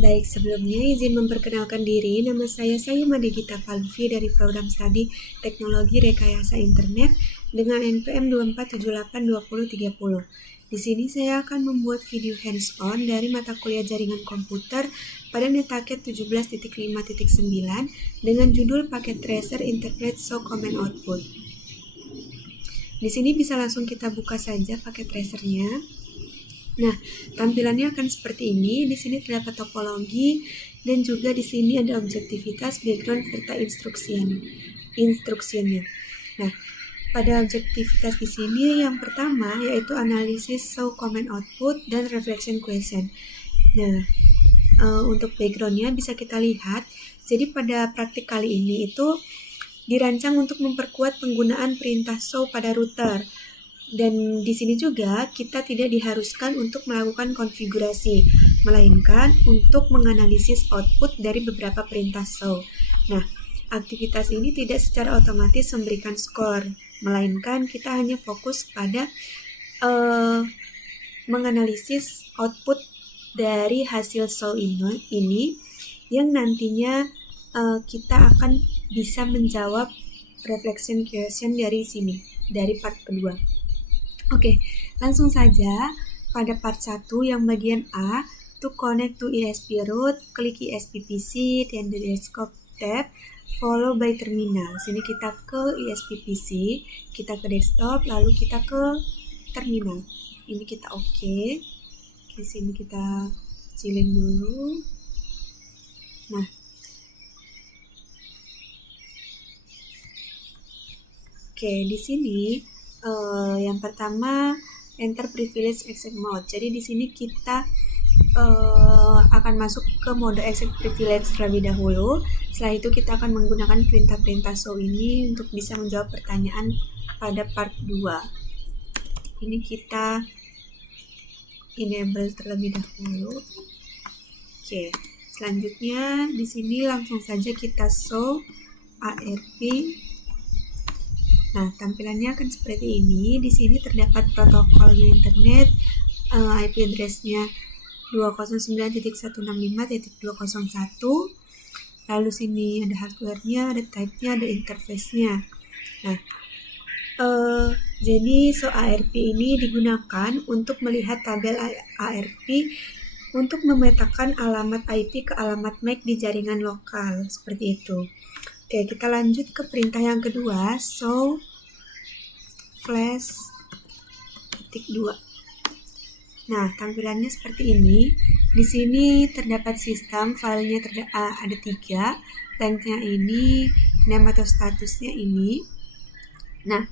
Baik, sebelumnya izin memperkenalkan diri. Nama saya Sayuma Gita Falfi dari program studi Teknologi Rekayasa Internet dengan NPM 24782030. Di sini saya akan membuat video hands-on dari mata kuliah jaringan komputer pada Netaket 17.5.9 dengan judul Paket Tracer Interpret Show Command Output. Di sini bisa langsung kita buka saja paket tracernya. Nah, tampilannya akan seperti ini. Di sini terdapat topologi dan juga di sini ada objektivitas, background, serta instruksinya. Nah, pada objektivitas di sini yang pertama yaitu analisis show command output dan reflection question. Nah, untuk backgroundnya bisa kita lihat. Jadi pada praktik kali ini itu dirancang untuk memperkuat penggunaan perintah show pada router. Dan di sini juga kita tidak diharuskan untuk melakukan konfigurasi, melainkan untuk menganalisis output dari beberapa perintah show. Nah, aktivitas ini tidak secara otomatis memberikan skor, melainkan kita hanya fokus pada menganalisis output dari hasil show ini yang nantinya kita akan bisa menjawab reflection question dari sini, dari part kedua. Oke, langsung saja pada part 1 yang bagian A, to connect to ESP root, klik ESP PC, then the desktop tab, follow by terminal. Sini kita ke ESP PC, kita ke desktop, lalu kita ke terminal. Ini kita oke. Di sini kita kecilin dulu. Nah, oke, di sini yang pertama enter privilege exec mode. Jadi di sini kita akan masuk ke mode exec privilege terlebih dahulu. Setelah itu kita akan menggunakan perintah-perintah show ini untuk bisa menjawab pertanyaan pada part 2. Ini kita enable terlebih dahulu. Oke, selanjutnya di sini langsung saja kita show ARP. Nah, tampilannya akan seperti ini. Di sini terdapat protokolnya internet, IP address-nya 209.165.201. Lalu sini ada hardware-nya, ada type-nya, ada interface-nya. Nah, jadi ARP ini digunakan untuk melihat tabel ARP untuk memetakan alamat IP ke alamat MAC di jaringan lokal, seperti itu. Oke, kita lanjut ke perintah yang kedua, show flash -2. Nah, tampilannya seperti ini. Di sini terdapat sistem, filenya ada 3, lengthnya ini, name atau statusnya ini. Nah,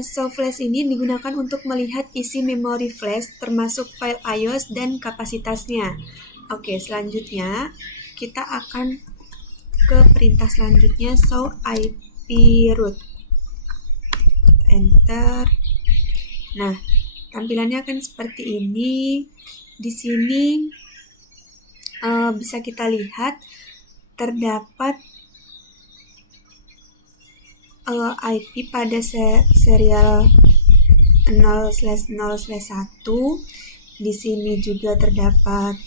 show flash ini digunakan untuk melihat isi memori flash termasuk file iOS dan kapasitasnya. Oke, selanjutnya kita akan ke perintah selanjutnya, show IP root. Enter. Nah, tampilannya akan seperti ini. Di sini bisa kita lihat terdapat IP pada serial 0/0/1. Di sini juga terdapat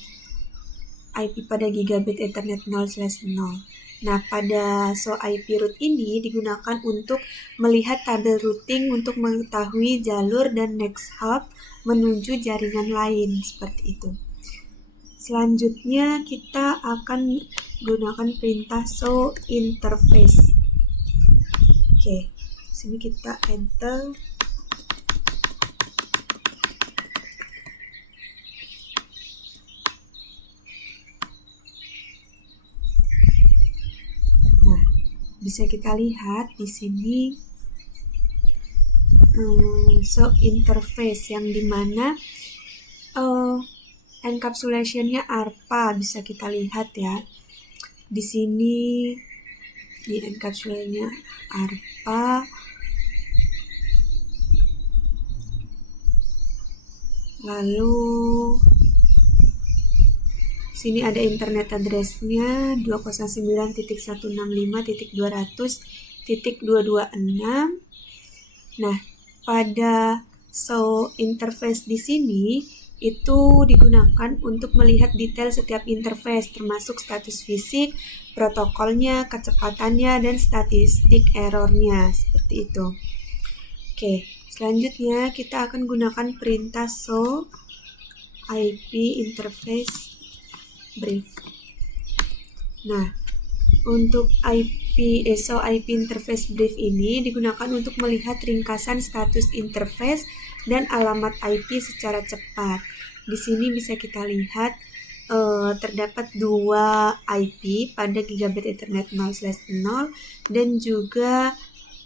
IP pada gigabit Ethernet 0/0. Nah, pada show IP root ini digunakan untuk melihat tabel routing untuk mengetahui jalur dan next hop menuju jaringan lain, seperti itu. Selanjutnya kita akan gunakan perintah show interface. Oke, sini kita enter. Bisa kita lihat di sini show interface yang dimana encapsulation-nya ARPA bisa kita lihat ya. Di sini di encapsulation-nya ARPA. Lalu sini ada internet address-nya 209.165.200.226. Nah, pada show interface di sini itu digunakan untuk melihat detail setiap interface, termasuk status fisik, protokolnya, kecepatannya, dan statistik errornya, seperti itu. Oke, selanjutnya kita akan gunakan perintah show IP interface brief. Nah, untuk show IP interface brief ini digunakan untuk melihat ringkasan status interface dan alamat IP secara cepat. Di sini bisa kita lihat terdapat dua IP pada gigabit Ethernet 0/0 dan juga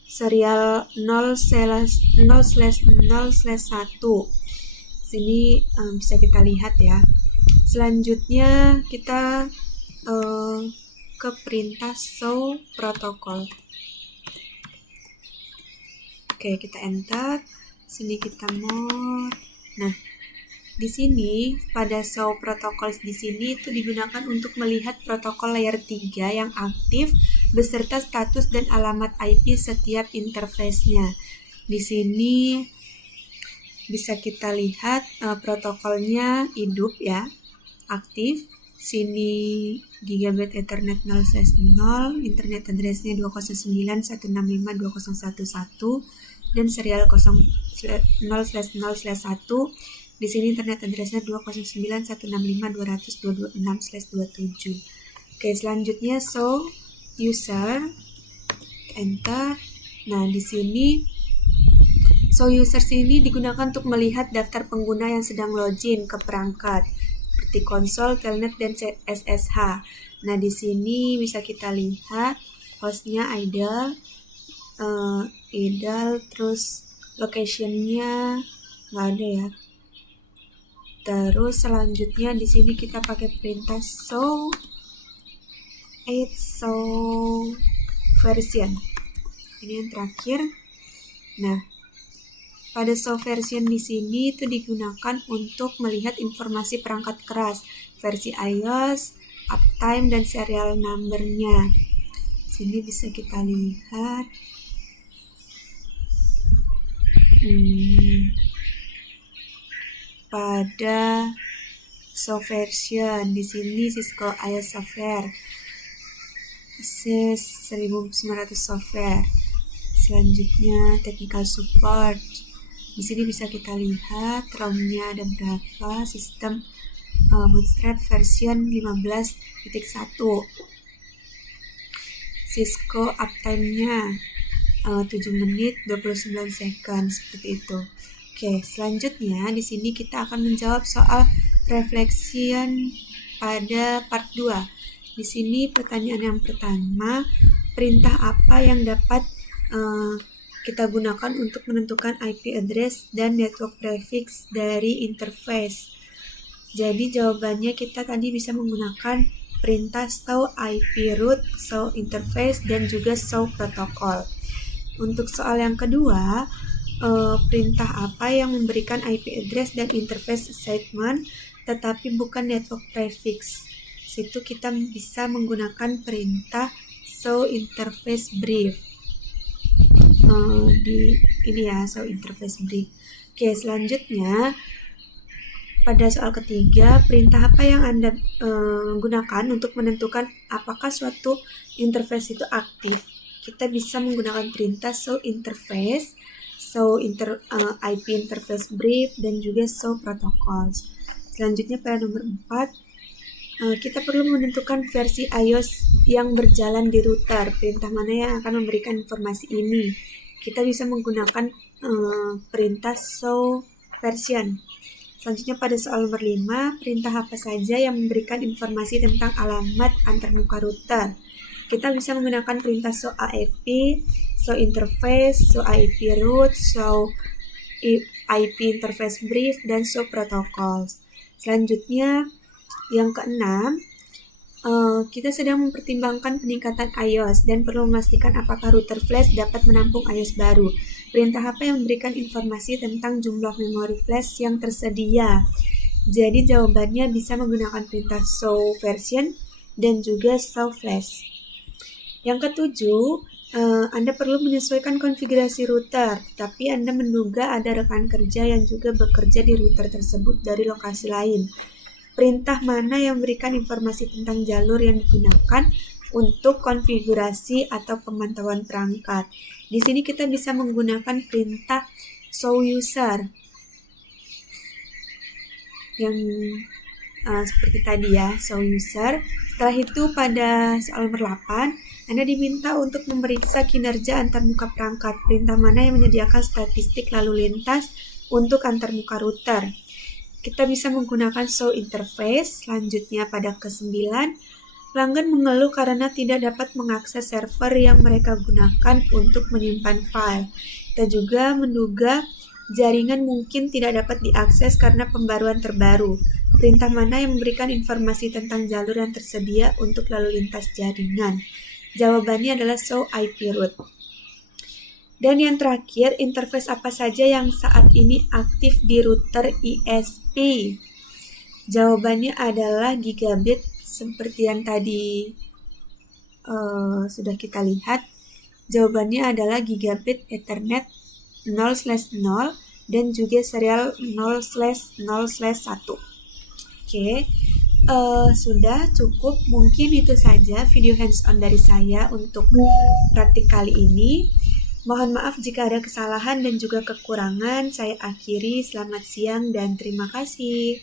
serial 0/0/1. Sini bisa kita lihat ya. Selanjutnya kita ke perintah show protokol. Oke, kita enter. Sini kita more. Nah, di sini pada show protocols di sini itu digunakan untuk melihat protokol layer 3 yang aktif beserta status dan alamat IP setiap interface-nya. Di sini bisa kita lihat protokolnya hidup ya, aktif. Sini gigabit Ethernet 0/0, internet address-nya 209.165.2011 dan serial 0/0/1. Di sini internet address-nya 209.165.226/27. Oke, selanjutnya show user, enter. Nah, di sini show user ini digunakan untuk melihat daftar pengguna yang sedang login ke perangkat seperti konsol, telnet, dan SSH. Nah, di sini bisa kita lihat hostnya idle, terus location-nya nggak ada ya. Terus selanjutnya di sini kita pakai perintah show version. Ini yang terakhir. Nah, pada show version di sini itu digunakan untuk melihat informasi perangkat keras, versi iOS, uptime, dan serial number-nya. Sini bisa kita lihat. Pada show version di sini Cisco iOS software, SIS 1900 software. Selanjutnya technical support. Di sini bisa kita lihat ROM-nya ada berapa, sistem Bootstrap version 15.1. Cisco uptime-nya 7 menit 29 second, seperti itu. Oke, selanjutnya di sini kita akan menjawab soal reflection pada part 2. Di sini pertanyaan yang pertama, perintah apa yang dapat kita gunakan untuk menentukan IP address dan network prefix dari interface? Jadi jawabannya kita tadi bisa menggunakan perintah show IP root, show interface, dan juga show protokol. Untuk soal yang kedua, perintah apa yang memberikan IP address dan interface segment tetapi bukan network prefix? Situ kita bisa menggunakan perintah show interface brief. Show interface brief. Oke, selanjutnya pada soal ketiga, perintah apa yang Anda gunakan untuk menentukan apakah suatu interface itu aktif? Kita bisa menggunakan perintah show interface, IP interface brief, dan juga show protocols. Selanjutnya pada nomor 4, kita perlu menentukan versi iOS yang berjalan di router. Perintah mana yang akan memberikan informasi ini? Kita bisa menggunakan perintah show version. Selanjutnya pada soal nomor 5, perintah apa saja yang memberikan informasi tentang alamat antarmuka router? Kita bisa menggunakan perintah show AIP, show interface, show IP root, show IP interface brief, dan show protocols. Selanjutnya yang keenam, kita sedang mempertimbangkan peningkatan iOS dan perlu memastikan apakah router flash dapat menampung iOS baru. Perintah apa yang memberikan informasi tentang jumlah memori flash yang tersedia? Jadi jawabannya bisa menggunakan perintah show version dan juga show flash. Yang ketujuh, Anda perlu menyesuaikan konfigurasi router, tapi Anda menduga ada rekan kerja yang juga bekerja di router tersebut dari lokasi lain. Perintah mana yang memberikan informasi tentang jalur yang digunakan untuk konfigurasi atau pemantauan perangkat. Di sini kita bisa menggunakan perintah show user yang seperti tadi ya, show user. Setelah itu pada soal nomor 8, Anda diminta untuk memeriksa kinerja antarmuka perangkat. Perintah mana yang menyediakan statistik lalu lintas untuk antarmuka router. Kita bisa menggunakan show interface. Selanjutnya pada ke-9, pelanggan mengeluh karena tidak dapat mengakses server yang mereka gunakan untuk menyimpan file. Kita juga menduga jaringan mungkin tidak dapat diakses karena pembaruan terbaru. Perintah mana yang memberikan informasi tentang jalur yang tersedia untuk lalu lintas jaringan? Jawabannya adalah show IP route. Dan yang terakhir, interface apa saja yang saat ini aktif di router ISP? Jawabannya adalah gigabit seperti yang tadi sudah kita lihat. Jawabannya adalah gigabit Ethernet 0/0 dan juga serial 0/0/1. Oke. Sudah cukup, mungkin itu saja video hands-on dari saya untuk praktik kali ini. Mohon maaf jika ada kesalahan dan juga kekurangan. Saya akhiri, selamat siang dan terima kasih.